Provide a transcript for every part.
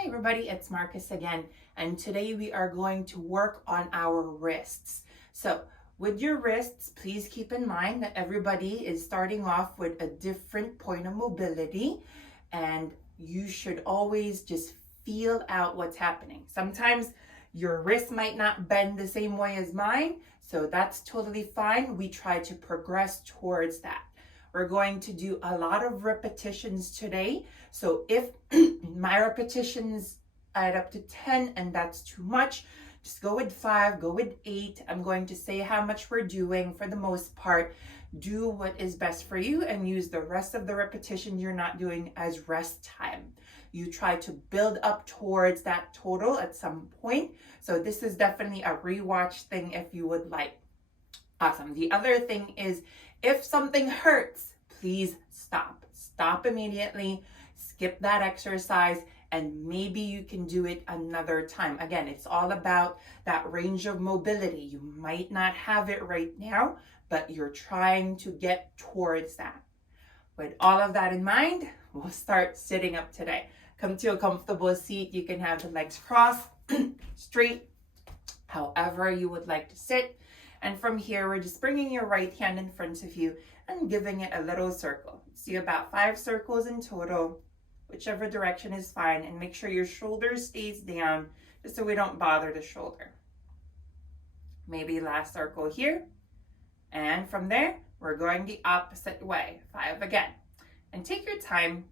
Hey everybody, it's Marcus again, and today we are going to work on our wrists. So with your wrists, please keep in mind that everybody is starting off with a different point of mobility, and you should always just feel out what's happening. Sometimes your wrist might not bend the same way as mine, so that's totally fine. We try to progress towards that. We're going to do a lot of repetitions today. So if my repetitions add up to 10 and that's too much, just go with 5, go with 8. I'm going to say how much we're doing for the most part. Do what is best for you and use the rest of the repetition you're not doing as rest time. You try to build up towards that total at some point. So this is definitely a rewatch thing if you would like. Awesome. The other thing is, if something hurts, please stop. Stop immediately, skip that exercise, and maybe you can do it another time. Again, it's all about that range of mobility. You might not have it right now, but you're trying to get towards that. With all of that in mind, we'll start sitting up today. Come to a comfortable seat. You can have the legs crossed, straight, however you would like to sit. And from here, we're just bringing your right hand in front of you and giving it a little circle. See about 5 circles in total, whichever direction is fine. And make sure your shoulder stays down just so we don't bother the shoulder. Maybe last circle here. And from there, we're going the opposite way. 5 again. And take your time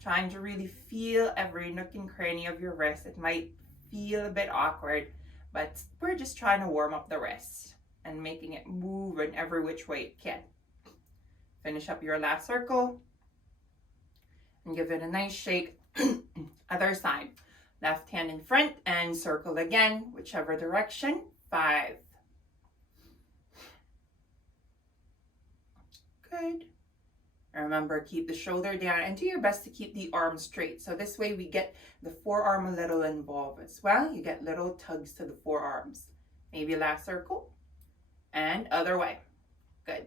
trying to really feel every nook and cranny of your wrist. It might feel a bit awkward, but we're just trying to warm up the wrist and making it move in every which way it can. Finish up your last circle and give it a nice shake. Other side. Left hand in front and circle again, whichever direction. 5. Good. Remember, keep the shoulder down and do your best to keep the arm straight. So this way we get the forearm a little involved as well. You get little tugs to the forearms. Maybe last circle and other way. Good.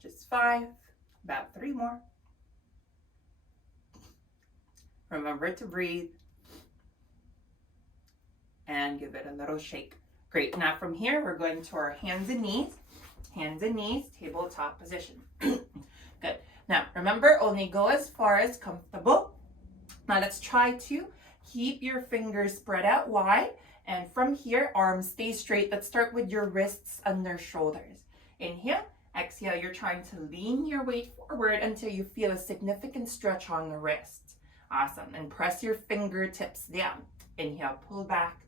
Just 5, about 3 more. Remember to breathe and give it a little shake. Great. Now from here, we're going to our hands and knees. Hands and knees, tabletop position. Good. Now, remember, only go as far as comfortable. Now, let's try to keep your fingers spread out wide. And from here, arms stay straight. Let's start with your wrists under shoulders. Inhale, exhale. You're trying to lean your weight forward until you feel a significant stretch on the wrist. Awesome. And press your fingertips down. Inhale, pull back,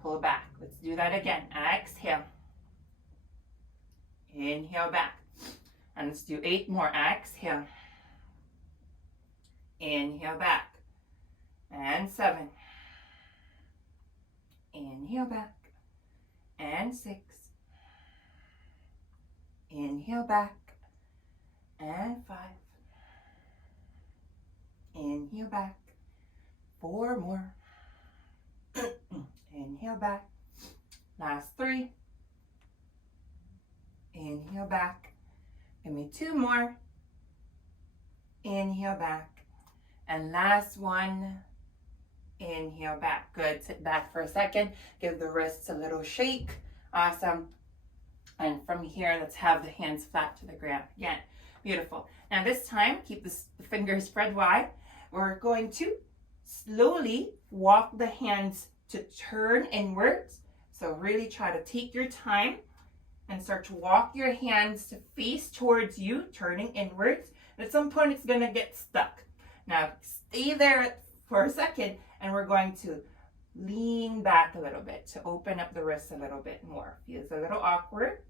pull back. Let's do that again. Exhale. Inhale back. And let's do 8 more. Exhale. Inhale back. And 7. Inhale back. And 6. Inhale back. And 5. Inhale back. 4 more. Inhale back. Last 3. Inhale back. Give me 2 more. Inhale back. And last one. Inhale back. Good. Sit back for a second. Give the wrists a little shake. Awesome. And from here, let's have the hands flat to the ground. Again. Beautiful. Now this time, keep the fingers spread wide. We're going to slowly walk the hands to turn inwards. So really try to take your time and start to walk your hands to face towards you, turning inwards. And at some point, it's going to get stuck. Now, stay there for a second, and we're going to lean back a little bit to open up the wrist a little bit more. Feels a little awkward.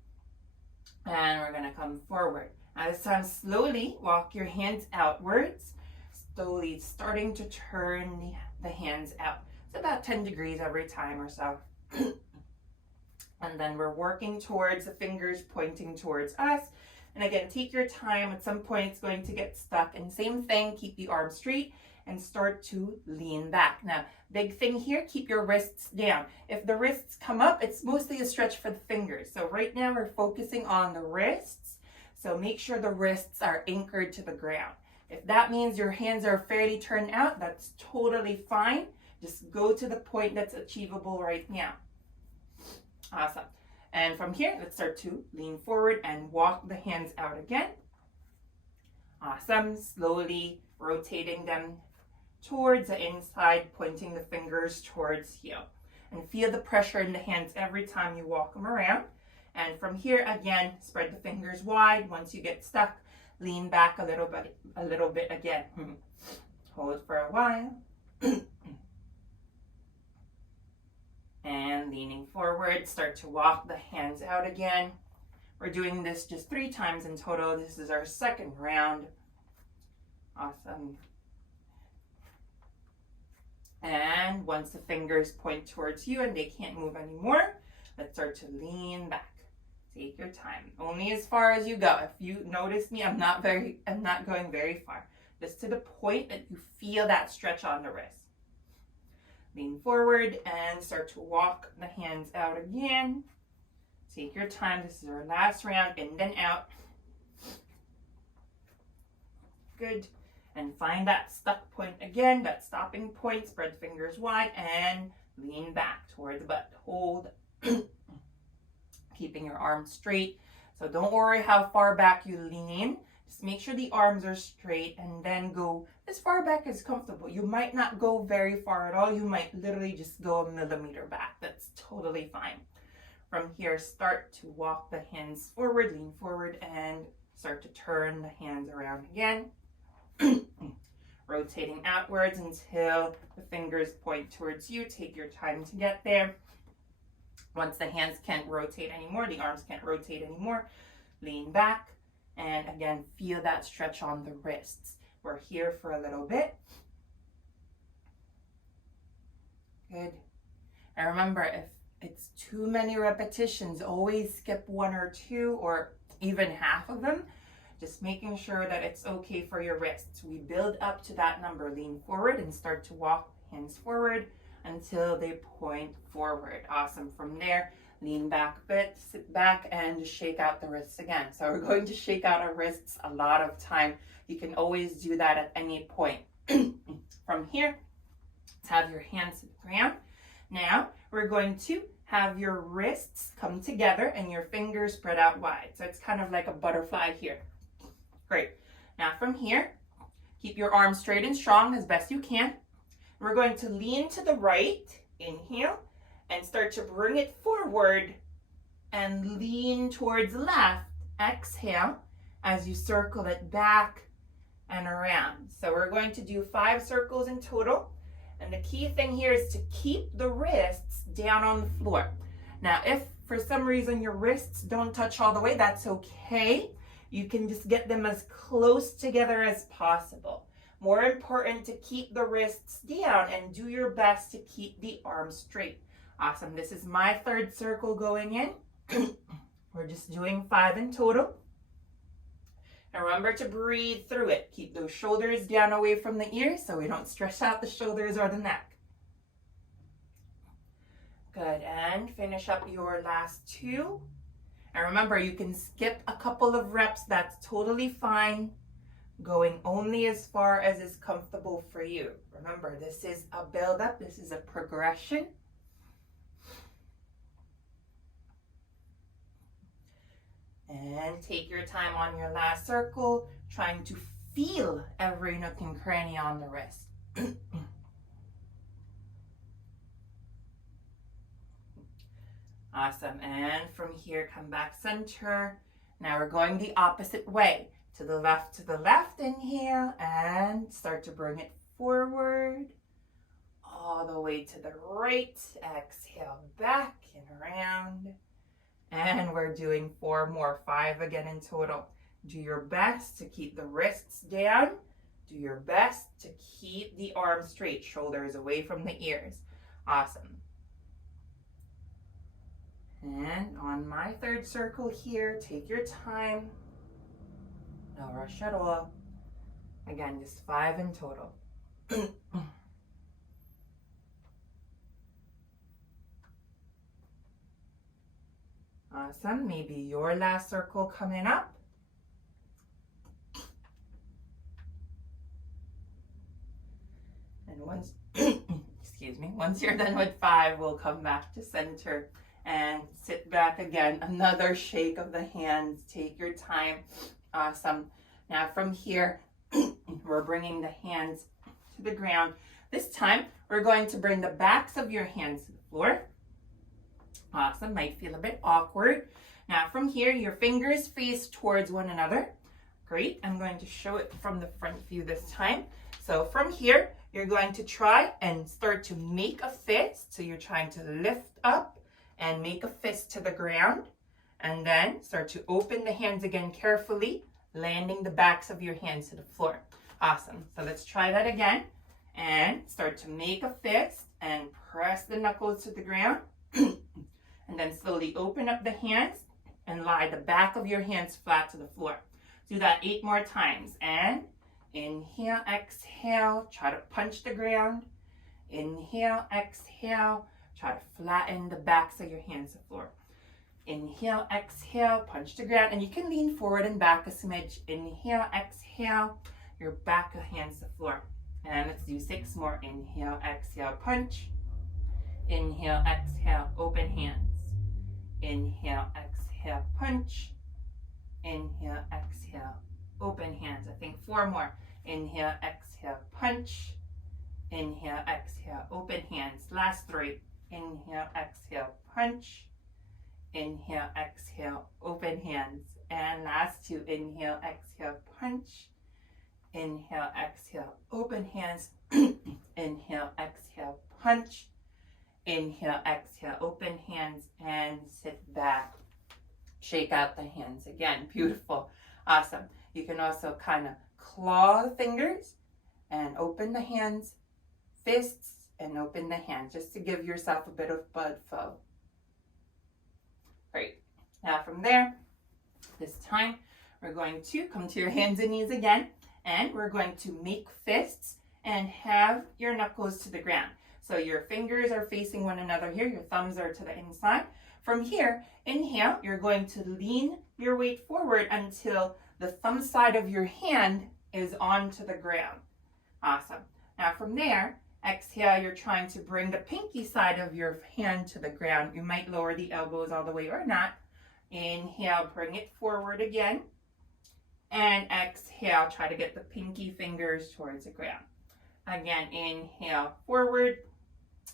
And we're going to come forward. Now, this time, slowly walk your hands outwards. Slowly starting to turn the hands out. It's about 10 degrees every time or so. And then we're working towards the fingers pointing towards us. And again, take your time. At some point, it's going to get stuck. And same thing, keep the arms straight and start to lean back. Now, big thing here, keep your wrists down. If the wrists come up, it's mostly a stretch for the fingers. So right now, we're focusing on the wrists. So make sure the wrists are anchored to the ground. If that means your hands are fairly turned out, that's totally fine. Just go to the point that's achievable right now. Awesome. And from here, let's start to lean forward and walk the hands out again. Awesome. Slowly rotating them towards the inside, pointing the fingers towards you. And feel the pressure in the hands every time you walk them around. And from here, again, spread the fingers wide. Once you get stuck, lean back a little bit again. Hold for a while. And leaning forward, start to walk the hands out again. We're doing this just 3 times in total. This is our second round. Awesome. And once the fingers point towards you and they can't move anymore, let's start to lean back. Take your time. Only as far as you go. If you notice me, I'm not going very far. Just to the point that you feel that stretch on the wrist. Lean forward and start to walk the hands out again. Take your time. This is our last round. In and out. Good. And find that stuck point again, that stopping point. Spread fingers wide and lean back towards the butt. Hold. Keeping your arms straight. So don't worry how far back you lean. Just make sure the arms are straight and then go as far back as comfortable. You might not go very far at all. You might literally just go a millimeter back. That's totally fine. From here, start to walk the hands forward, lean forward, and start to turn the hands around again. Rotating outwards until the fingers point towards you. Take your time to get there. Once the hands can't rotate anymore, the arms can't rotate anymore, lean back. And again, feel that stretch on the wrists. We're here for a little bit. Good. And remember, if it's too many repetitions, always skip 1 or 2 or even half of them. Just making sure that it's okay for your wrists. We build up to that number. Lean forward and start to walk hands forward until they point forward. Awesome. From there, lean back a bit, sit back, and just shake out the wrists again. So we're going to shake out our wrists a lot of time. You can always do that at any point. From here, have your hands to the ground. Now, we're going to have your wrists come together and your fingers spread out wide. So it's kind of like a butterfly here. Great. Now from here, keep your arms straight and strong as best you can. We're going to lean to the right, inhale, and start to bring it forward and lean towards the left. Exhale as you circle it back and around. So we're going to do 5 circles in total. And the key thing here is to keep the wrists down on the floor. Now, if for some reason your wrists don't touch all the way, that's okay. You can just get them as close together as possible. More important to keep the wrists down and do your best to keep the arms straight. Awesome. This is my 3rd circle going in. We're just doing 5 in total. And remember to breathe through it. Keep those shoulders down away from the ears so we don't stretch out the shoulders or the neck. Good. And finish up your last 2. And remember, you can skip a couple of reps. That's totally fine. Going only as far as is comfortable for you. Remember, this is a build-up. This is a progression. And take your time on your last circle, trying to feel every nook and cranny on the wrist. Awesome. And from here, come back center. Now we're going the opposite way. To the left, inhale, and start to bring it forward. All the way to the right. Exhale, back and around. And we're doing 4 more, 5 again in total. Do your best to keep the wrists down. Do your best to keep the arms straight, shoulders away from the ears. Awesome. And on my 3rd circle here, take your time. No rush at all. Again, just 5 in total. Awesome. Maybe your last circle coming up. And once, excuse me, once you're done with 5, we'll come back to center and sit back again. Another shake of the hands. Take your time. Awesome. Now from here, we're bringing the hands to the ground. This time, we're going to bring the backs of your hands to the floor. Awesome. Might feel a bit awkward. Now from here, your fingers face towards one another. Great. I'm going to show it from the front view this time. So from here, you're going to try and start to make a fist. So you're trying to lift up and make a fist to the ground. And then start to open the hands again carefully, landing the backs of your hands to the floor. Awesome. So let's try that again. And start to make a fist and press the knuckles to the ground. And then slowly open up the hands and lie the back of your hands flat to the floor. Do that 8 more times. And inhale, exhale, try to punch the ground. Inhale, exhale, try to flatten the backs of your hands to the floor. Inhale, exhale, punch the ground. And you can lean forward and back a smidge. Inhale, exhale, your back of hands to the floor. And let's do 6 more. Inhale, exhale, punch. Inhale, exhale, open hands. Inhale, exhale, punch. Inhale, exhale, open hands. I think 4 more. Inhale, exhale, punch. Inhale, exhale, open hands. Last 3. Inhale, exhale, punch. Inhale, exhale, open hands. And last 2. Inhale, exhale, punch. Inhale, exhale, open hands. Inhale, exhale, punch. Inhale, exhale, open hands, and sit back. Shake out the hands again. Beautiful. Awesome. You can also kind of claw the fingers and open the hands, fists, and open the hands, just to give yourself a bit of blood flow. Great. Now from there, this time, we're going to come to your hands and knees again, and we're going to make fists and have your knuckles to the ground. So your fingers are facing one another here. Your thumbs are to the inside. From here, inhale, you're going to lean your weight forward until the thumb side of your hand is onto the ground. Awesome. Now from there, exhale, you're trying to bring the pinky side of your hand to the ground. You might lower the elbows all the way or not. Inhale, bring it forward again. And exhale, try to get the pinky fingers towards the ground. Again, inhale, forward.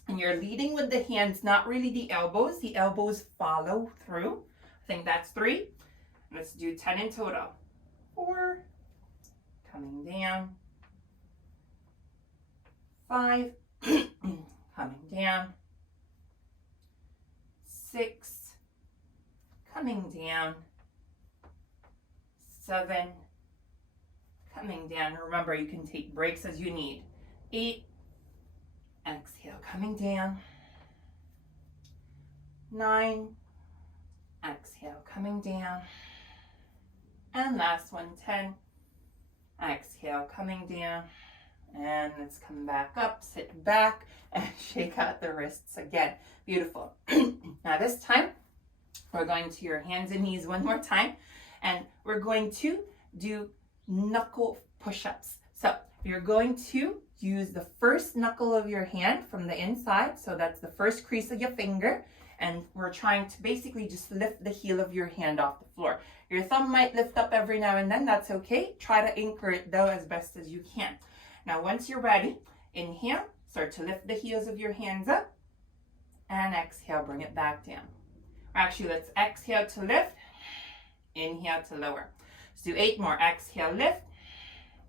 And you're leading with the hands, not really the elbows. The elbows follow through. I think that's 3. Let's do 10 in total. 4, coming down. 5, coming down. 6, coming down. 7, coming down. Remember, you can take breaks as you need. 8, exhale, coming down. 9, exhale, coming down. And last one, 10, exhale, coming down. And let's come back up, sit back, and shake out the wrists again. Beautiful. Now this time, we're going to your hands and knees one more time, and we're going to do knuckle push-ups. So you're going to use the first knuckle of your hand from the inside. So that's the first crease of your finger. And we're trying to basically just lift the heel of your hand off the floor. Your thumb might lift up every now and then. That's okay. Try to anchor it though as best as you can. Now, once you're ready, inhale, start to lift the heels of your hands up. And exhale, bring it back down. Actually, let's exhale to lift. Inhale to lower. Let's do 8 more. Exhale, lift.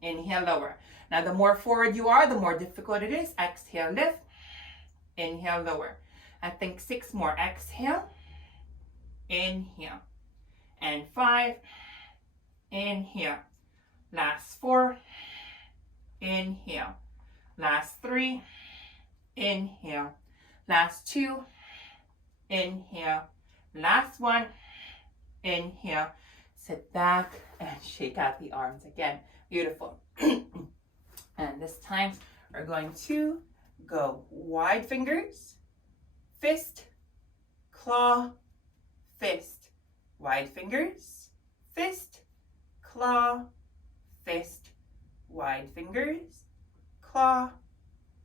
Inhale, lower. Now, the more forward you are, the more difficult it is. Exhale, lift. Inhale, lower. I think 6 more. Exhale. Inhale. And 5. Inhale. Last 4. Inhale. Last 3. Inhale. Last 2. Inhale. Last 1. Inhale. Sit back and shake out the arms again. Beautiful. And this time we're going to go wide fingers, fist, claw, fist. Wide fingers, fist, claw, fist. Wide fingers, claw,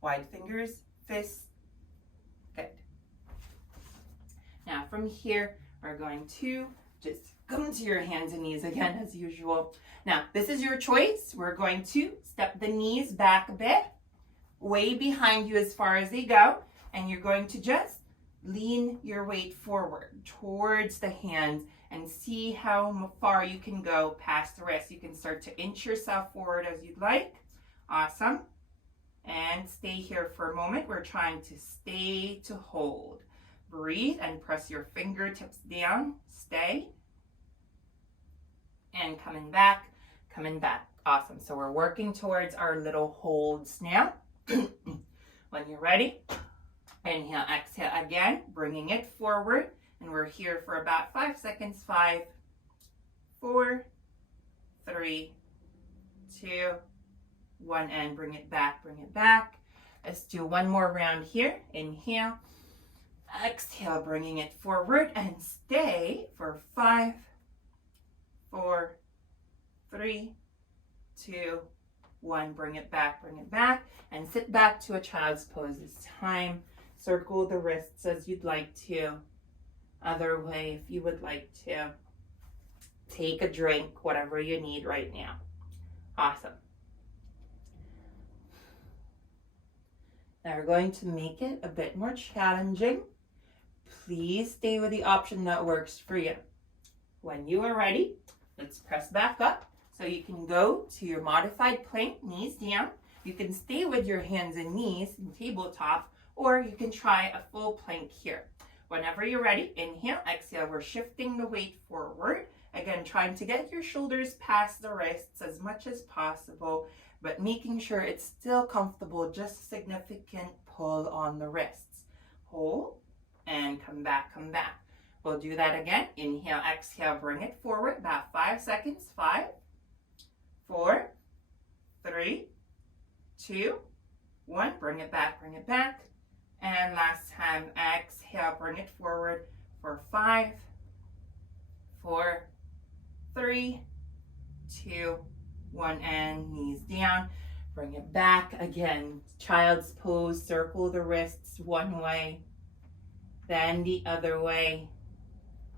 Wide fingers, fists. Good. Now from here, we're going to just come to your hands and knees again as usual. Now, this is your choice. We're going to step the knees back a bit, way behind you as far as they go, and you're going to just lean your weight forward towards the hands and see how far you can go past the wrist. You can start to inch yourself forward as you'd like. Awesome. And stay here for a moment. We're trying to stay to hold. Breathe and press your fingertips down. Stay. And coming back, coming back. Awesome. So we're working towards our little holds now. When you're ready, inhale, exhale again, bringing it forward. And we're here for about 5 seconds. 5, 4, 3, 2, 1, and bring it back, bring it back. Let's do one more round here. Inhale, exhale, bringing it forward, and stay for 5, 4, 3, 2, 1. Bring it back, and sit back to a child's pose this time. Circle the wrists as you'd like to. Other way if you would like to. Take a drink, whatever you need right now. Awesome. Now we're going to make it a bit more challenging. Please stay with the option that works for you. When you are ready, let's press back up. So you can go to your modified plank, knees down. You can stay with your hands and knees in tabletop, or you can try a full plank here. Whenever you're ready, inhale, exhale. We're shifting the weight forward. Again, trying to get your shoulders past the wrists as much as possible, but making sure it's still comfortable, just significant pull on the wrists. Hold and come back, come back. We'll do that again. Inhale, exhale, bring it forward, about 5 seconds. 5, 4, 3, 2, 1. Bring it back, bring it back. And last time, exhale, bring it forward for 5, 4, 3, 2, 1, and knees down. Bring it back again. Child's pose, circle the wrists one way, then the other way.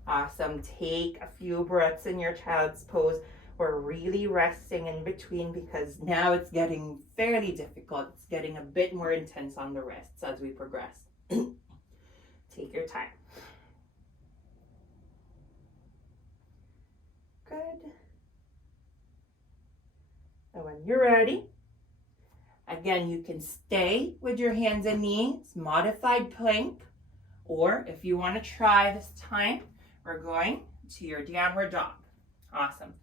Awesome. Take a few breaths in your child's pose. We're really resting in between because now it's getting fairly difficult. It's getting a bit more intense on the wrists as we progress. Take your time. Good. And when you're ready, again, you can stay with your hands and knees, modified plank, or if you want to try this time, we're going to your downward dog. Awesome.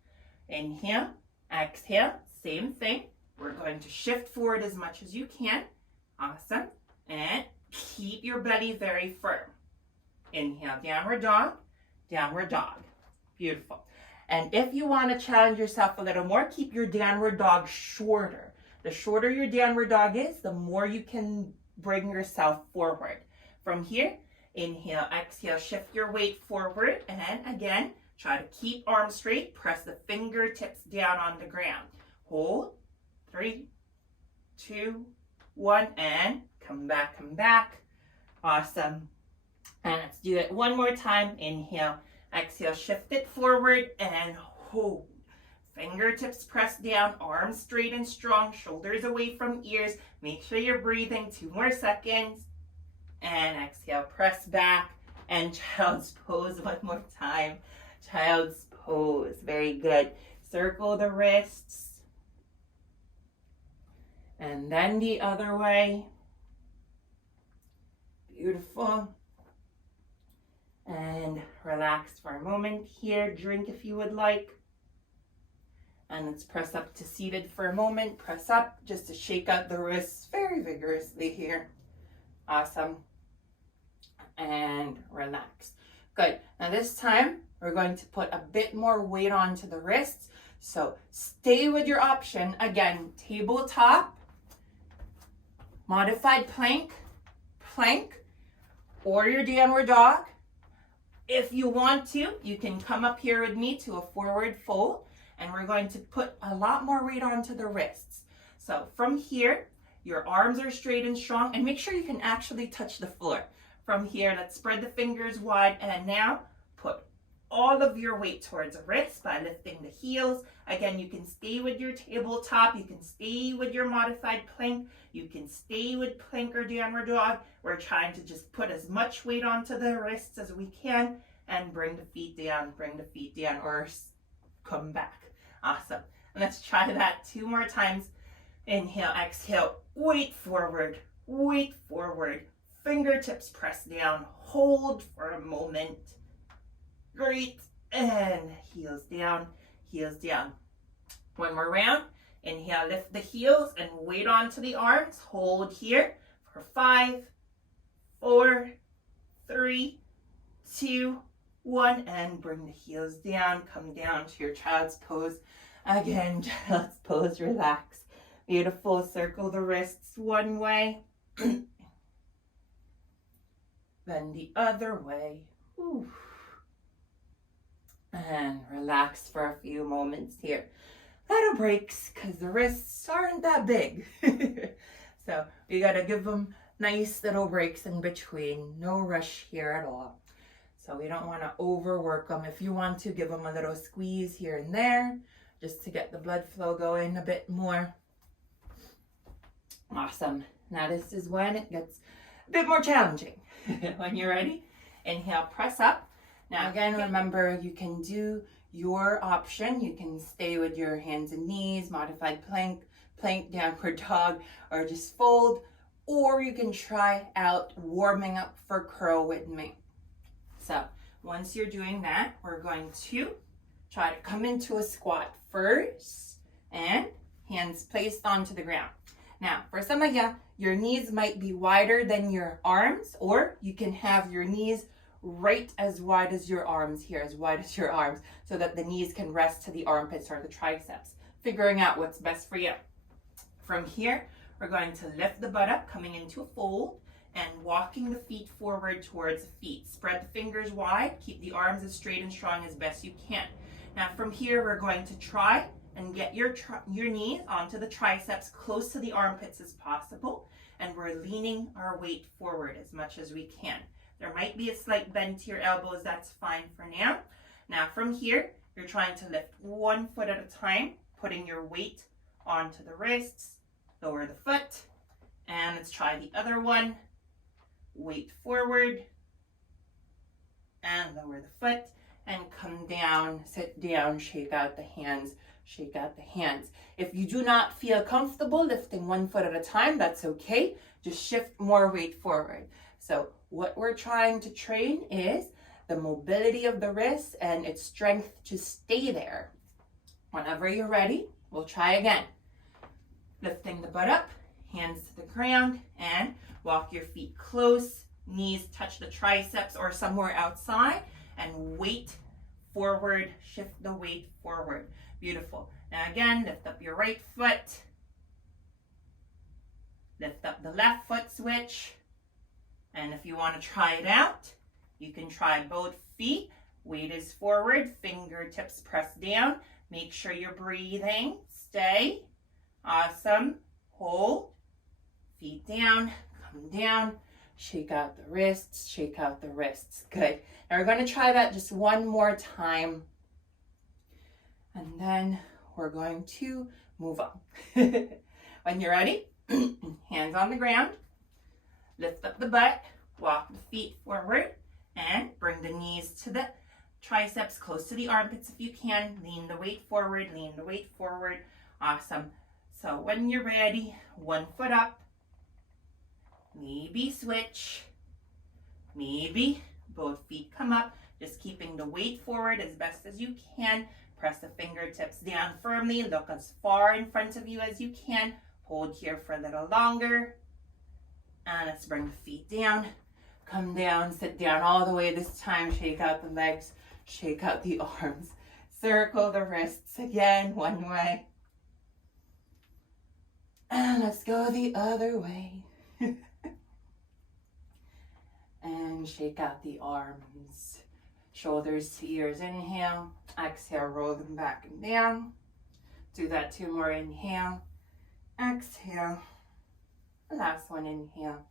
Inhale, exhale, same thing. We're going to shift forward as much as you can. Awesome. And keep your belly very firm. Inhale, downward dog, downward dog. Beautiful. And if you want to challenge yourself a little more, keep your downward dog shorter. The shorter your downward dog is, the more you can bring yourself forward. From here, inhale, exhale, shift your weight forward. And again, try to keep arms straight. Press the fingertips down on the ground. Hold. 3, 2, 1, and come back, come back. Awesome. And let's do it one more time. Inhale, exhale, shift it forward and hold. Fingertips pressed down, arms straight and strong, shoulders away from ears. Make sure you're breathing. 2 more seconds. And exhale, press back and child's pose one more time. Child's pose. Very good. Circle the wrists. And then the other way. Beautiful. And relax for a moment here. Drink if you would like. And let's press up to seated for a moment. Press up just to shake out the wrists very vigorously here. Awesome. And relax. Good. Now this time, we're going to put a bit more weight onto the wrists. So stay with your option. Again, tabletop, modified plank, or your downward dog. If you want to, you can come up here with me to a forward fold, and we're going to put a lot more weight onto the wrists. So from here, Your arms are straight and strong, and make sure you can actually touch the floor. From here, let's spread the fingers wide, and now put all of your weight towards the wrist by lifting the heels. Again, you can stay with your tabletop, you can stay with your modified plank, you can stay with plank or downward dog. We're trying to just put as much weight onto the wrists as we can and bring the feet down, or come back. Awesome. And let's try that 2 more times. Inhale, exhale, weight forward, fingertips press down, hold for a moment. Great, and heels down, heels down. When we're round, inhale, lift the heels and weight onto the arms. Hold here for 5, 4, 3, 2, 1, and bring the heels down. Come down to your child's pose. Again, child's pose, relax. Beautiful, circle the wrists one way, then the other way. Ooh. And relax for a few moments here. Little breaks, because the wrists aren't that big. So you gotta give them nice little breaks in between. No rush here at all. So we don't want to overwork them. If you want to, give them a little squeeze here and there, just to get the blood flow going a bit more. Awesome. Now this is when it gets a bit more challenging. When you're ready, inhale, press up. Now again, remember, you can do your option. You can stay with your hands and knees, modified plank, downward dog, or just fold. Or you can try out warming up for curl with me. So once you're doing that, we're going to try to come into a squat first and hands placed onto the ground. Now, for some of you, your knees might be wider than your arms, or you can have your knees right as wide as your arms here, so that the knees can rest to the armpits or the triceps. Figuring out what's best for you. From here, we're going to lift the butt up, coming into a fold, and walking the feet forward towards the feet. Spread the fingers wide, keep the arms as straight and strong as best you can. Now from here, we're going to try and get your knees onto the triceps, close to the armpits as possible, and we're leaning our weight forward as much as we can. There might be a slight bend to your elbows, that's fine for now. Now from here, you're trying to lift one foot at a time, putting your weight onto the wrists, lower the foot, and let's try the other one. Weight forward, and lower the foot, and come down, sit down, shake out the hands, shake out the hands. If you do not feel comfortable lifting one foot at a time, that's okay. Just shift more weight forward. So what we're trying to train is the mobility of the wrist and its strength to stay there. Whenever you're ready, we'll try again. Lifting the butt up, hands to the ground, and walk your feet close, knees touch the triceps or somewhere outside, and weight forward, shift the weight forward. Beautiful. Now again, lift up your right foot, lift up the left foot, switch, and if you want to try it out, you can try both feet. Weight is forward, fingertips press down, make sure you're breathing, stay, awesome, hold, feet down, come down, shake out the wrists, shake out the wrists. Good. Now we're going to try that just one more time. And then we're going to move on. When you're ready, hands on the ground, lift up the butt, walk the feet forward, and bring the knees to the triceps, close to the armpits if you can. Lean the weight forward, lean the weight forward. Awesome. So when you're ready, one foot up, maybe switch, maybe both feet come up, just keeping the weight forward as best as you can. Press the fingertips down firmly, look as far in front of you as you can. Hold here for a little longer. And let's bring the feet down, come down, sit down all the way this time. Shake out the legs, shake out the arms. Circle the wrists again, one way. And let's go the other way. And shake out the arms. Shoulders to ears, inhale. Exhale, roll them back and down. Do that 2 more, inhale. Exhale. Last one, inhale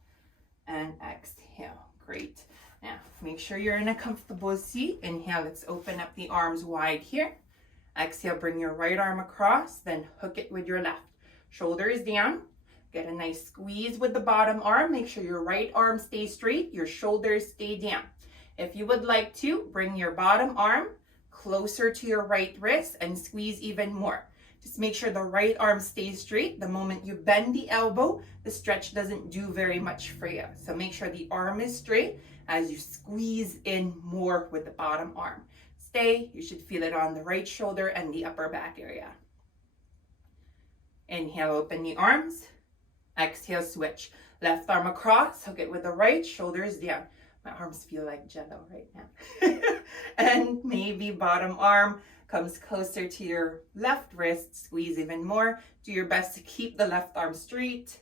and exhale. Great. Now, make sure you're in a comfortable seat. Inhale, let's open up the arms wide here. Exhale, bring your right arm across, then hook it with your left. Shoulders down. Get a nice squeeze with the bottom arm. Make sure your right arm stays straight, your shoulders stay down. If you would like to, bring your bottom arm closer to your right wrist and squeeze even more. Just make sure the right arm stays straight. The moment you bend the elbow, the stretch doesn't do very much for you. So make sure the arm is straight as you squeeze in more with the bottom arm. Stay. You should feel it on the right shoulder and the upper back area. Inhale, open the arms. Exhale, switch. Left arm across, hook it with the right, shoulders down. My arms feel like jello right now. And maybe bottom arm comes closer to your left wrist, squeeze even more. Do your best to keep the left arm straight.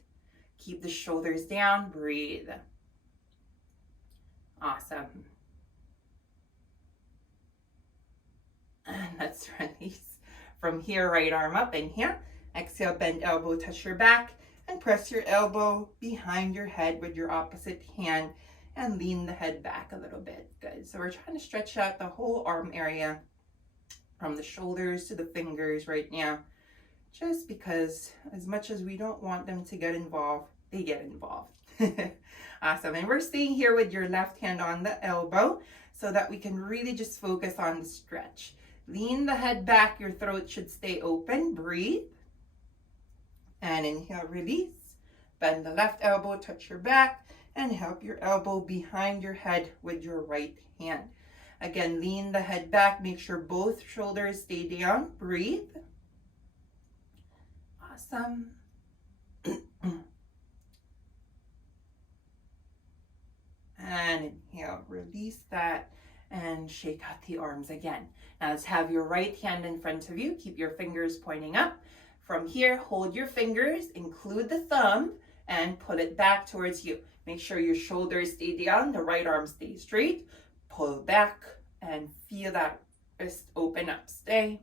Keep the shoulders down, breathe. Awesome. And let's release. From here, right arm up, inhale. Exhale, bend elbow, touch your back, and press your elbow behind your head with your opposite hand and lean the head back a little bit. Good. So we're trying to stretch out the whole arm area from the shoulders to the fingers right now, just because as much as we don't want them to get involved, they get involved. Awesome. And we're staying here with your left hand on the elbow so that we can really just focus on the stretch. Lean the head back. Your throat should stay open. Breathe. And inhale, release. Bend the left elbow, touch your back, and help your elbow behind your head with your right hand. Again, lean the head back. Make sure both shoulders stay down. Breathe. Awesome. And inhale, release that, and shake out the arms again. Now let's have your right hand in front of you. Keep your fingers pointing up. From here, hold your fingers, include the thumb, and pull it back towards you. Make sure your shoulders stay down, the right arm stays straight. Pull back and feel that wrist open up. Stay.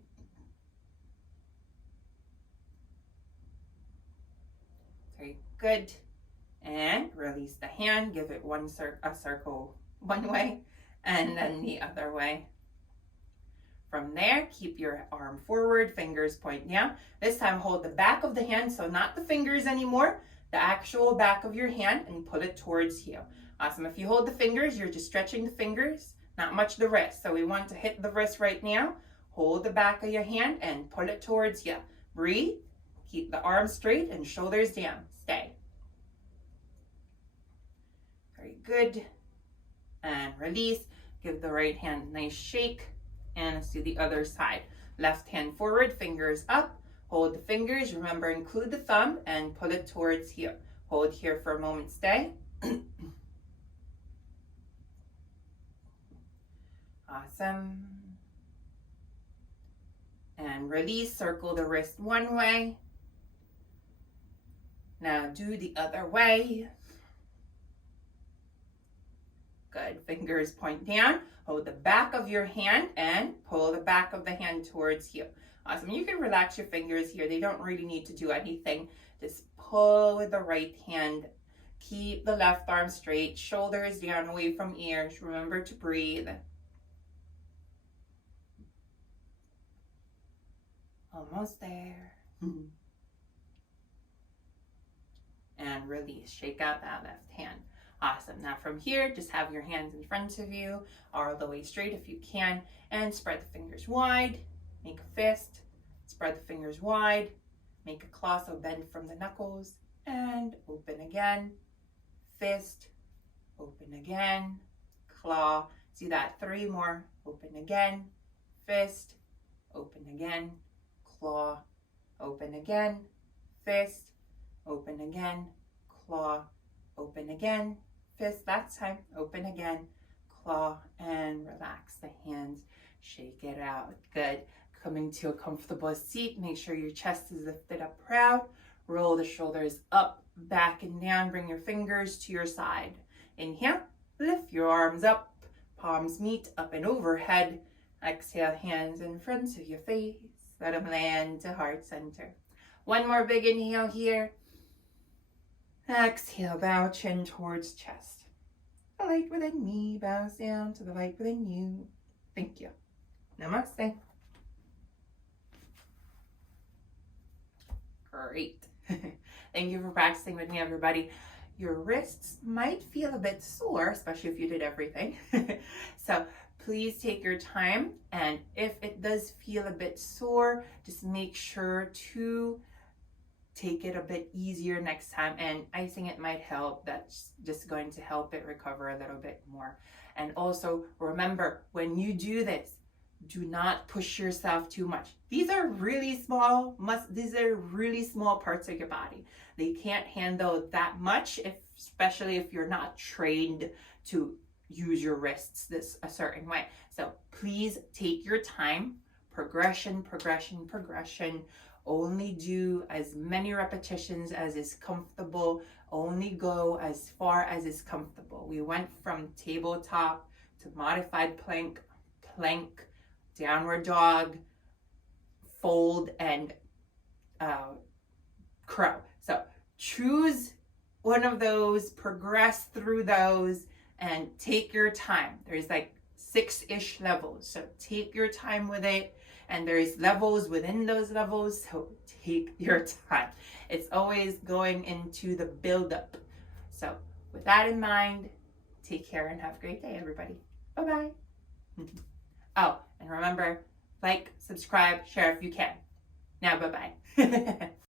Very good. And release the hand. Give it a circle one way and then the other way. From there, keep your arm forward, fingers point down. This time, hold the back of the hand, so not the fingers anymore, the actual back of your hand, and pull it towards you. Awesome. If you hold the fingers, you're just stretching the fingers, not much the wrist. So we want to hit the wrist right now. Hold the back of your hand and pull it towards you. Breathe. Keep the arms straight and shoulders down. Stay. Very good. And release. Give the right hand a nice shake. And let's do the other side. Left hand forward, fingers up. Hold the fingers. Remember, include the thumb and pull it towards here. Hold here for a moment. Stay. Awesome. And release. Circle the wrist one way. Now do the other way. Good. Fingers point down. Hold the back of your hand and pull the back of the hand towards you. Awesome. You can relax your fingers here. They don't really need to do anything. Just pull with the right hand. Keep the left arm straight. Shoulders down, away from ears. Remember to breathe. Almost there. And release. Shake out that left hand. Awesome. Now from here, just have your hands in front of you, all the way straight if you can, and spread the fingers wide. Make a fist. Spread the fingers wide. Make a claw, so bend from the knuckles, and open again. Fist. Open again. Claw. See that? 3 more. Open again. Fist. Open again. Claw. Open again. Fist. Open again. Claw. Open again. Fist. That time. Open again. Claw. And relax the hands. Shake it out. Good. Coming to a comfortable seat. Make sure your chest is lifted up proud. Roll the shoulders up, back, and down. Bring your fingers to your side. Inhale. Lift your arms up. Palms meet up and overhead. Exhale. Hands in front of your face. Let them land to heart center. One more big inhale here. Exhale, bow chin towards chest. The light within me bows down to the light within you. Thank you. Namaste. Great. Thank you for practicing with me, everybody. Your wrists might feel a bit sore, especially if you did everything. So please take your time, and if it does feel a bit sore, just make sure to take it a bit easier next time, and icing it might help. That's just going to help it recover a little bit more. And also remember, when you do this, do not push yourself too much. These are really small parts of your body. They can't handle that much, especially if you're not trained to use your wrists a certain way. So please take your time. Progression. Only do as many repetitions as is comfortable. Only go as far as is comfortable. We went from tabletop to modified plank, downward dog, fold, and crow. So choose one of those, progress through those, and take your time. There's like 6-ish levels, so take your time with it. And there's levels within those levels, so take your time. It's always going into the build-up. So with that in mind, take care and have a great day, everybody. Bye-bye. Oh, and remember, like, subscribe, share if you can. Now, bye-bye.